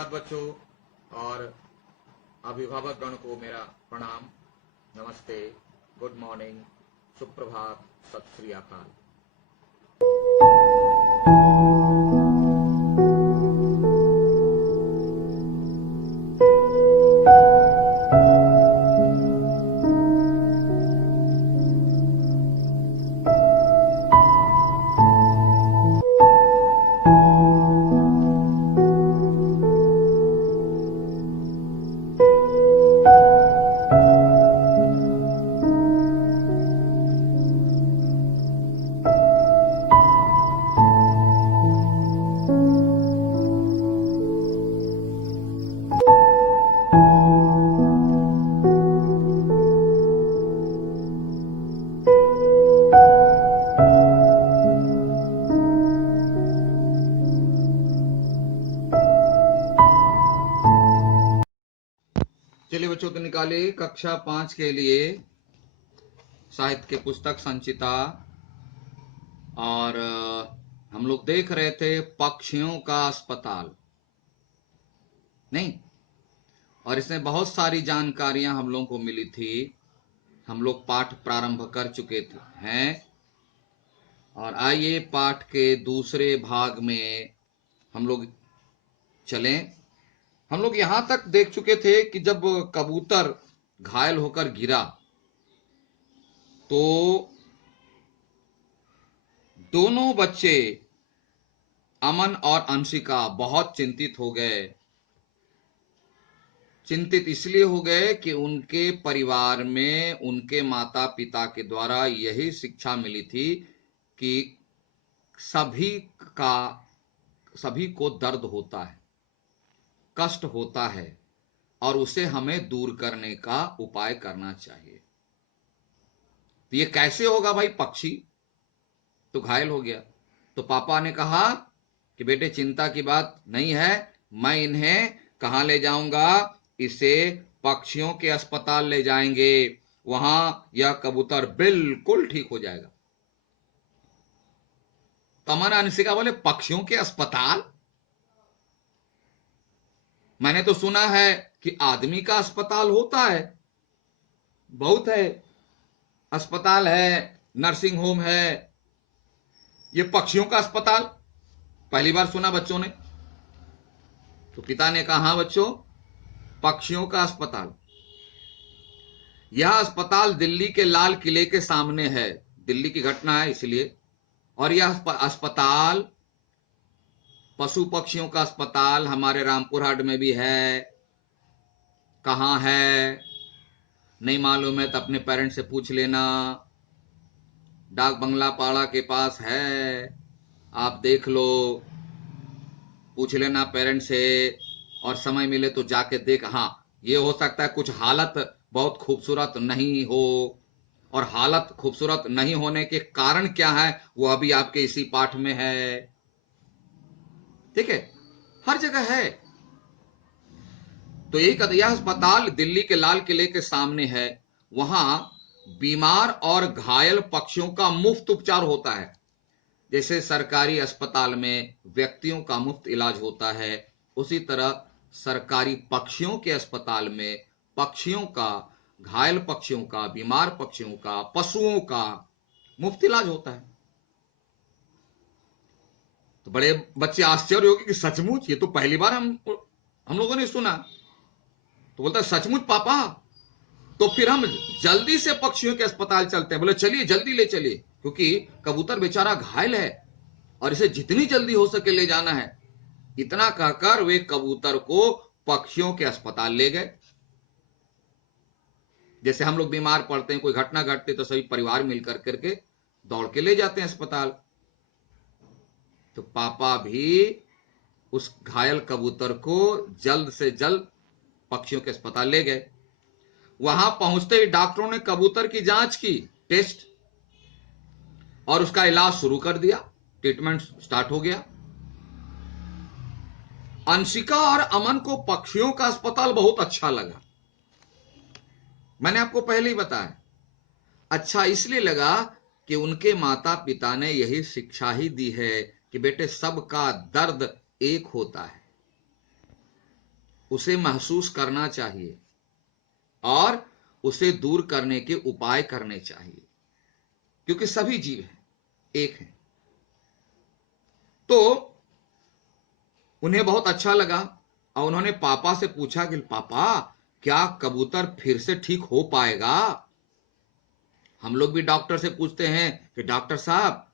धन्यवाद बच्चों, और अभिभावक गण को मेरा प्रणाम, नमस्ते, गुड मॉर्निंग, सुप्रभात, सत श्री अकाल। चलिए बच्चों, तो निकालिए कक्षा 5 के लिए साहित्य की पुस्तक संचिता। और हम लोग देख रहे थे पक्षियों का अस्पताल, नहीं? और इसमें बहुत सारी जानकारियां हम लोगों को मिली थी। हम लोग पाठ प्रारंभ कर चुके हैं, और आइए पाठ के दूसरे भाग में हम लोग चलें। हम लोग यहां तक देख चुके थे कि जब कबूतर घायल होकर गिरा तो दोनों बच्चे अमन और अंशिका बहुत चिंतित हो गए। चिंतित इसलिए हो गए कि उनके परिवार में उनके माता पिता के द्वारा यही शिक्षा मिली थी कि सभी को दर्द होता है, कष्ट होता है, और उसे हमें दूर करने का उपाय करना चाहिए। तो ये कैसे होगा भाई? पक्षी तो घायल हो गया, तो पापा ने कहा कि बेटे चिंता की बात नहीं है, मैं इन्हें कहां ले जाऊंगा? इसे पक्षियों के अस्पताल ले जाएंगे, वहां यह कबूतर बिल्कुल ठीक हो जाएगा। तमन्ना अंशिका बोले, पक्षियों के अस्पताल? मैंने तो सुना है कि आदमी का अस्पताल होता है, बहुत है, अस्पताल है, नर्सिंग होम है, ये पक्षियों का अस्पताल पहली बार सुना बच्चों ने। तो पिता ने कहा, हाँ बच्चों, पक्षियों का अस्पताल। यह अस्पताल दिल्ली के लाल किले के सामने है, दिल्ली की घटना है इसलिए। और यह अस्पताल, पशु पक्षियों का अस्पताल, हमारे रामपुर हाट में भी है। कहां है नहीं मालूम है तो अपने पेरेंट्स से पूछ लेना, डाक बंगला पाड़ा के पास है, आप देख लो, पूछ लेना पेरेंट्स से, और समय मिले तो जाके देख। हाँ, ये हो सकता है कुछ हालत बहुत खूबसूरत नहीं हो, और हालत खूबसूरत नहीं होने के कारण क्या है वो अभी आपके इसी पाठ में है, ठीक है? हर जगह है। तो यह अस्पताल दिल्ली के लाल किले के सामने है। वहां बीमार और घायल पक्षियों का मुफ्त उपचार होता है। जैसे सरकारी अस्पताल में व्यक्तियों का मुफ्त इलाज होता है, उसी तरह सरकारी पक्षियों के अस्पताल में पक्षियों का, घायल पक्षियों का, बीमार पक्षियों का, पशुओं का मुफ्त इलाज होता है। तो बड़े बच्चे आश्चर्य हो गए कि सचमुच, ये तो पहली बार हम लोगों ने सुना। तो बोलता है, सचमुच पापा? तो फिर हम जल्दी से पक्षियों के अस्पताल चलते हैं। बोले चलिए, जल्दी ले चलिए, क्योंकि कबूतर बेचारा घायल है और इसे जितनी जल्दी हो सके ले जाना है। इतना कहकर वे कबूतर को पक्षियों के अस्पताल ले गए। जैसे हम लोग बीमार पड़ते हैं, कोई घटना घटती तो सभी परिवार मिलकर करके दौड़ के ले जाते हैं अस्पताल। तो पापा भी उस घायल कबूतर को जल्द से जल्द पक्षियों के अस्पताल ले गए। वहां पहुंचते ही डॉक्टरों ने कबूतर की जांच की, टेस्ट, और उसका इलाज शुरू कर दिया। ट्रीटमेंट स्टार्ट हो गया। अंशिका और अमन को पक्षियों का अस्पताल बहुत अच्छा लगा। मैंने आपको पहले ही बताया, अच्छा इसलिए लगा कि उनके माता पिता ने यही शिक्षा ही दी है कि बेटे सबका दर्द एक होता है। उसे महसूस करना चाहिए और उसे दूर करने के उपाय करने चाहिए, क्योंकि सभी जीव हैं, एक हैं। तो उन्हें बहुत अच्छा लगा और उन्होंने पापा से पूछा कि पापा, क्या कबूतर फिर से ठीक हो पाएगा? हम लोग भी डॉक्टर से पूछते हैं कि डॉक्टर साहब,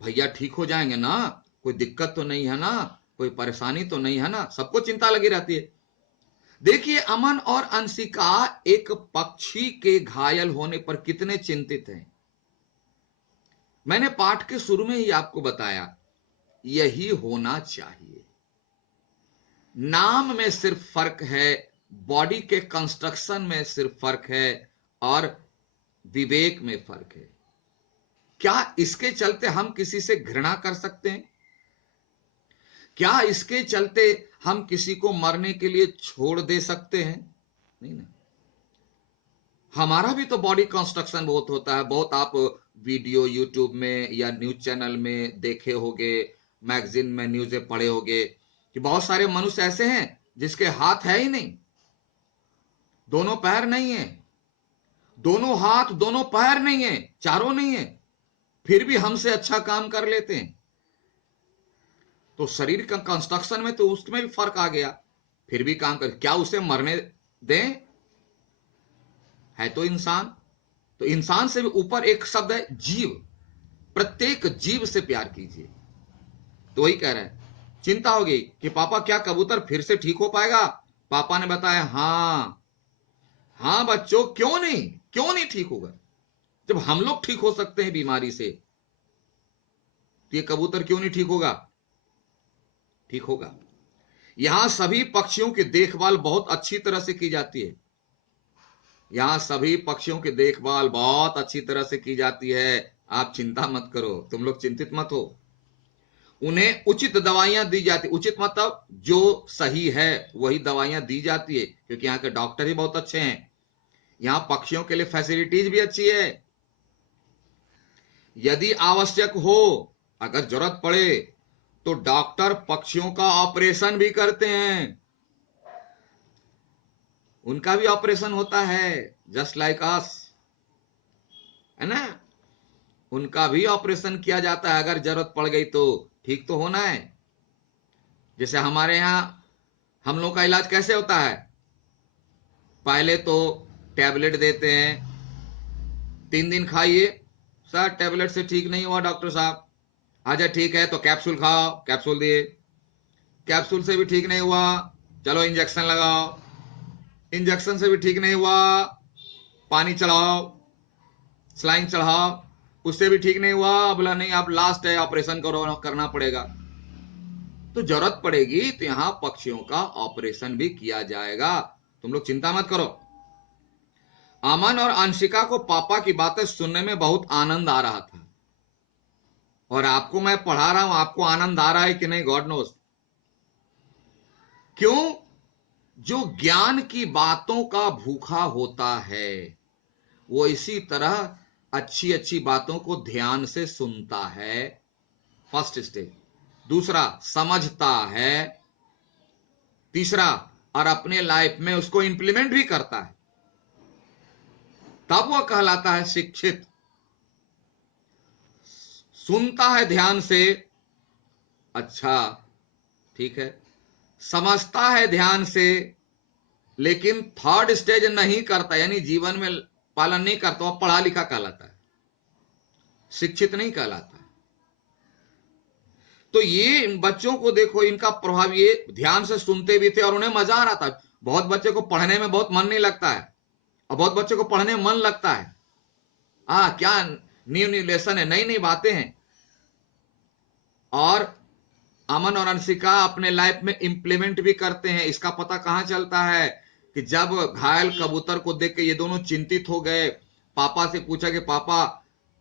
भैया ठीक हो जाएंगे ना? कोई दिक्कत तो नहीं है ना? कोई परेशानी तो नहीं है ना? सबको चिंता लगी रहती है। देखिए, अमन और अंशिका एक पक्षी के घायल होने पर कितने चिंतित हैं। मैंने पाठ के शुरू में ही आपको बताया, यही होना चाहिए। नाम में सिर्फ फर्क है, बॉडी के कंस्ट्रक्शन में सिर्फ फर्क है और विवेक में फर्क है। क्या इसके चलते हम किसी से घृणा कर सकते हैं? क्या इसके चलते हम किसी को मरने के लिए छोड़ दे सकते हैं? नहीं ना। हमारा भी तो बॉडी कंस्ट्रक्शन बहुत होता है। बहुत आप वीडियो यूट्यूब में या न्यूज चैनल में देखे होंगे, मैगजीन में न्यूज़ें पढ़े होंगे कि बहुत सारे मनुष्य ऐसे हैं जिसके हाथ है ही नहीं, दोनों पैर नहीं है, दोनों हाथ दोनों पैर नहीं है, चारों नहीं है, फिर भी हमसे अच्छा काम कर लेते हैं। तो शरीर का कंस्ट्रक्शन में तो उसमें भी फर्क आ गया, फिर भी काम कर। क्या उसे मरने दें? है तो इंसान। तो इंसान से भी ऊपर एक शब्द है जीव। प्रत्येक जीव से प्यार कीजिए। तो वही कह रहे हैं। चिंता हो गई कि पापा, क्या कबूतर फिर से ठीक हो पाएगा? पापा ने बताया, हाँ हाँ बच्चों, क्यों नहीं, क्यों नहीं ठीक होगा? जब हम लोग ठीक हो सकते हैं बीमारी से, तो ये कबूतर क्यों नहीं ठीक होगा? ठीक होगा। यहां सभी पक्षियों की देखभाल बहुत अच्छी तरह से की जाती है। यहां सभी पक्षियों की देखभाल बहुत अच्छी तरह से की जाती है। आप चिंता मत करो, तुम लोग चिंतित मत हो। उन्हें उचित दवाइयां दी जाती, उचित मतलब जो सही है वही दवाइयां दी जाती है, क्योंकि यहाँ के डॉक्टर ही बहुत अच्छे हैं। यहाँ पक्षियों के लिए फैसिलिटीज भी अच्छी है। यदि आवश्यक हो, अगर जरूरत पड़े, तो डॉक्टर पक्षियों का ऑपरेशन भी करते हैं। उनका भी ऑपरेशन होता है, जस्ट लाइक अस, है ना? उनका भी ऑपरेशन किया जाता है। अगर जरूरत पड़ गई तो ठीक तो होना है। जैसे हमारे यहाँ हम लोग का इलाज कैसे होता है? पहले तो टैबलेट देते हैं, 3 दिन खाइए। सर, टैबलेट से ठीक नहीं हुआ डॉक्टर साहब। अच्छा ठीक है, तो कैप्सूल खाओ। कैप्सूल दिए, कैप्सूल से भी ठीक नहीं हुआ, चलो इंजेक्शन लगाओ। इंजेक्शन से भी ठीक नहीं हुआ, पानी चढ़ाओ, सलाइन चढ़ाओ, उससे भी ठीक नहीं हुआ, बोला नहीं अब लास्ट है, ऑपरेशन करो, करना पड़ेगा। तो जरूरत पड़ेगी तो यहां पक्षियों का ऑपरेशन भी किया जाएगा। तुम लोग चिंता मत करो। अमन और अंशिका को पापा की बातें सुनने में बहुत आनंद आ रहा था। और आपको मैं पढ़ा रहा हूं, आपको आनंद आ रहा है कि नहीं, गॉड नोस। क्यों? जो ज्ञान की बातों का भूखा होता है, वो इसी तरह अच्छी अच्छी बातों को ध्यान से सुनता है। First stage. दूसरा, समझता है। तीसरा, और अपने लाइफ में उसको इंप्लीमेंट भी करता है। तब वह कहलाता है शिक्षित। सुनता है ध्यान से, अच्छा ठीक है। समझता है ध्यान से, लेकिन थर्ड स्टेज नहीं करता, यानी जीवन में पालन नहीं करता, वह पढ़ा लिखा कहलाता है, शिक्षित नहीं कहलाता। तो ये बच्चों को देखो, इनका प्रभाव, ये ध्यान से सुनते भी थे और उन्हें मजा आ रहा था। बहुत बच्चे को पढ़ने में बहुत मन नहीं लगता है, और बहुत बच्चे को पढ़ने में मन लगता है। क्या न्यू न्यू लेसन है, नई नई बातें हैं। और अमन और अंशिका अपने लाइफ में इंप्लीमेंट भी करते हैं। इसका पता कहां चलता है? कि जब घायल कबूतर को देख के ये दोनों चिंतित हो गए, पापा से पूछा कि पापा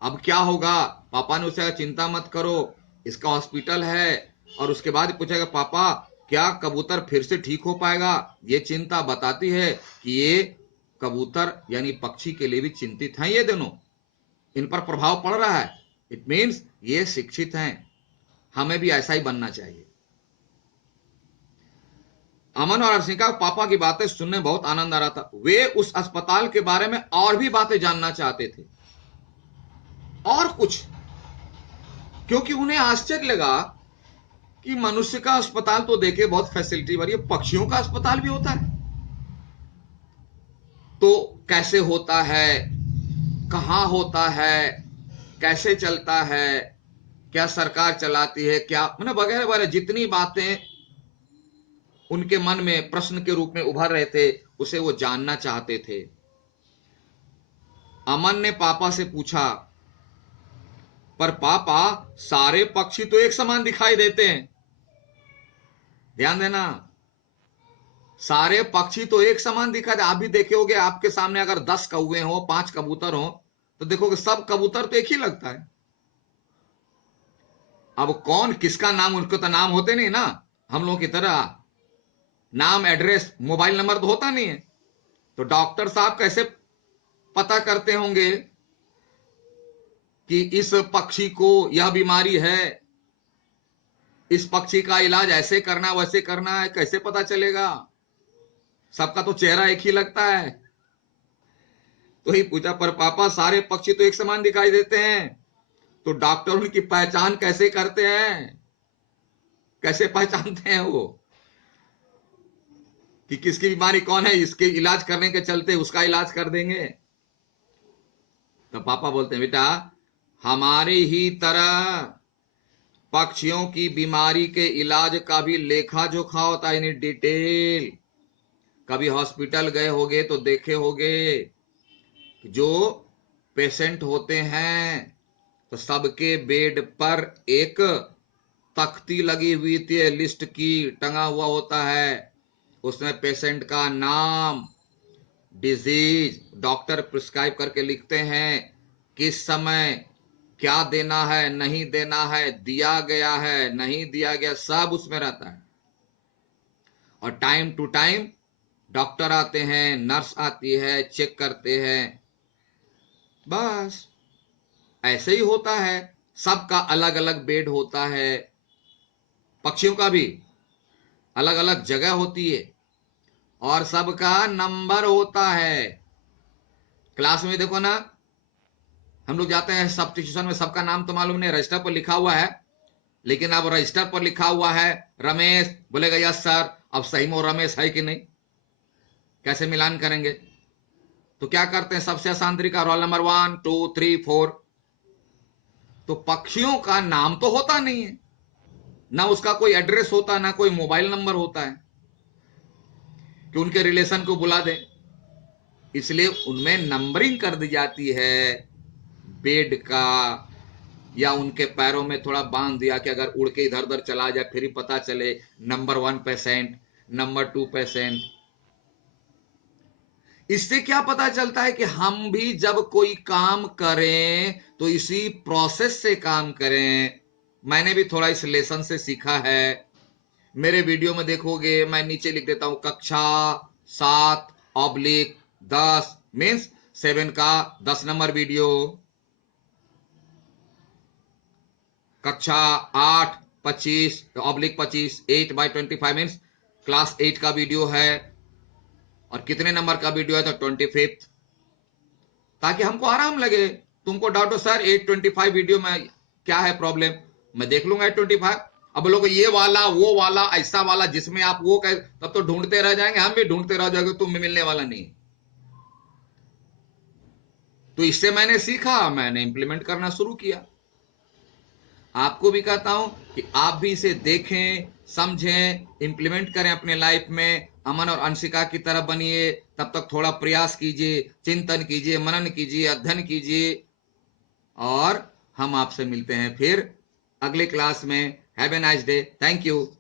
अब क्या होगा? पापा ने उसे चिंता मत करो, इसका हॉस्पिटल है। और उसके बाद पूछा कि पापा, क्या कबूतर फिर से ठीक हो पाएगा? ये चिंता बताती है कि ये कबूतर यानी पक्षी के लिए भी चिंतित हैं। ये दोनों, इन पर प्रभाव पड़ रहा है। इट मीन्स ये शिक्षित हैं। हमें भी ऐसा ही बनना चाहिए। अमन और अर्शिका पापा की बातें सुनने बहुत आनंद आ रहा था। वे उस अस्पताल के बारे में और भी बातें जानना चाहते थे, और कुछ, क्योंकि उन्हें आश्चर्य लगा कि मनुष्य का अस्पताल तो देखे बहुत फैसिलिटी वाली, पक्षियों का अस्पताल भी होता है। तो कैसे होता है, कहां होता है, कैसे चलता है, क्या सरकार चलाती है, क्या मतलब वगैरह वगैरह जितनी बातें उनके मन में प्रश्न के रूप में उभर रहे थे, उसे वो जानना चाहते थे। अमन ने पापा से पूछा, पर पापा सारे पक्षी तो एक समान दिखाई देते हैं। ध्यान देना, सारे पक्षी तो एक समान दिखाई दे। आप भी देखे होगे, आपके सामने अगर 10 कौवे हो, 5 कबूतर हो, तो देखोगे सब कबूतर तो एक ही लगता है। अब कौन किसका नाम, उनके तो नाम होते नहीं ना, हम लोगों की तरह नाम, एड्रेस, मोबाइल नंबर तो होता नहीं है। तो डॉक्टर साहब कैसे पता करते होंगे कि इस पक्षी को यह बीमारी है, इस पक्षी का इलाज ऐसे करना वैसे करना है, कैसे पता चलेगा? सबका तो चेहरा एक ही लगता है। तो ही पूछा, पर पापा सारे पक्षी तो एक समान दिखाई देते हैं, तो डॉक्टर उनकी पहचान कैसे करते हैं, कैसे पहचानते हैं वो कि किसकी बीमारी कौन है? इसके इलाज करने के चलते उसका इलाज कर देंगे। तो पापा बोलते हैं, बेटा हमारी ही तरह पक्षियों की बीमारी के इलाज का भी लेखा जोखा होता है, यानी डिटेल। कभी हॉस्पिटल गए होगे तो देखे होगे, जो पेशेंट होते हैं तो सबके बेड पर एक तख्ती लगी हुई थी, लिस्ट की टंगा हुआ होता है। उसमें पेशेंट का नाम, डिजीज डॉक्टर प्रिस्क्राइब करके लिखते हैं, किस समय क्या देना है नहीं देना है, दिया गया है नहीं दिया गया, सब उसमें रहता है। और टाइम टू टाइम डॉक्टर आते हैं, नर्स आती है, चेक करते हैं। बस ऐसे ही होता है। सबका अलग अलग बेड होता है, पक्षियों का भी अलग अलग जगह होती है, और सबका नंबर होता है। क्लास में देखो ना, हम लोग जाते हैं सब्स्टिट्यूशन में, सबका नाम तो मालूम नहीं, रजिस्टर पर लिखा हुआ है, लेकिन अब रजिस्टर पर लिखा हुआ है रमेश, बोलेगा यस सर, अब सही में रमेश है कि नहीं, कैसे मिलान करेंगे? तो क्या करते हैं, सबसे आसान तरीका, रोल नंबर 1 2 3 4। तो पक्षियों का नाम तो होता नहीं है, ना उसका कोई एड्रेस होता, ना कोई मोबाइल नंबर होता है कि उनके रिलेशन को बुला दें। इसलिए उनमें नंबरिंग कर दी जाती है बेड का, या उनके पैरों में थोड़ा बांध दिया कि अगर उड़ के इधर उधर चला जाए फिर ही पता चले, नंबर 1 पेशेंट, नंबर 2 पेशेंट। इससे क्या पता चलता है कि हम भी जब कोई काम करें तो इसी प्रोसेस से काम करें। मैंने भी थोड़ा इस लेसन से सीखा है। मेरे वीडियो में देखोगे मैं नीचे लिख देता हूं कक्षा 7/10, मीन्स 7 का 10 नंबर वीडियो, कक्षा 8/25 8/25 मीन्स क्लास 8 का वीडियो है, और कितने नंबर का वीडियो है तो 25th, ताकि हमको आराम लगे। तुमको डाउट हो सर 825 वीडियो में क्या है प्रॉब्लम, मैं देख लूंगा 825। अब लोग ये वाला वो वाला ऐसा वाला जिसमें आप वो कह, तब तो ढूंढते रह जाएंगे, हम भी ढूंढते रह जाएंगे, तुम मिलने वाला नहीं। तो इससे मैंने सीखा, मैंने इंप्लीमेंट करना शुरू किया। आपको भी कहता हूं कि आप भी इसे देखें, समझें, इंप्लीमेंट करें अपने लाइफ में। अमन और अंशिका की तरह बनिए। तब तक थोड़ा प्रयास कीजिए, चिंतन कीजिए, मनन कीजिए, अध्ययन कीजिए, और हम आपसे मिलते हैं फिर अगले क्लास में। Have a nice day. Thank you.